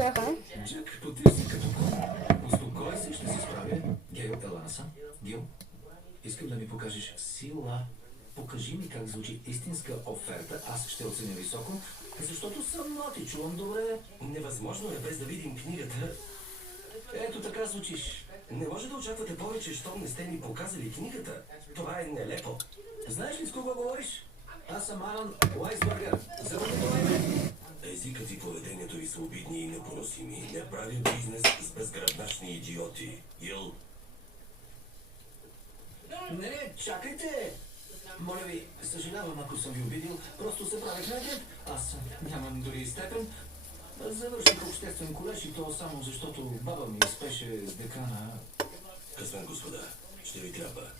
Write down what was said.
приехаме. Джак, потиси като кон. Успокой се, ще се справя. Гейл, ела насам. Гил, искам да ми покажеш сила. Покажи ми как звучи истинска оферта. Аз ще оценя високо, защото съм млад и чувам добре. Невъзможно е без да видим книгата. Ето така звучиш. Не може да очаквате повече, щом не сте ни показали книгата. Това е нелепо. Знаеш ли с кого говориш? Аз съм Арон Уайсбъргър. Забравя това име. Езикът и поведението ви са обидни и непоносими. Не правя бизнес с безгръбначни идиоти. Ил, Не, чакайте! Моля ви, съжалявам, ако съм ви обидил. Просто се правих на агент. Аз нямам дори степен. Завърших обществен колеж и то само защото баба ми спеше с декана. късмен господа, ще ви трябва.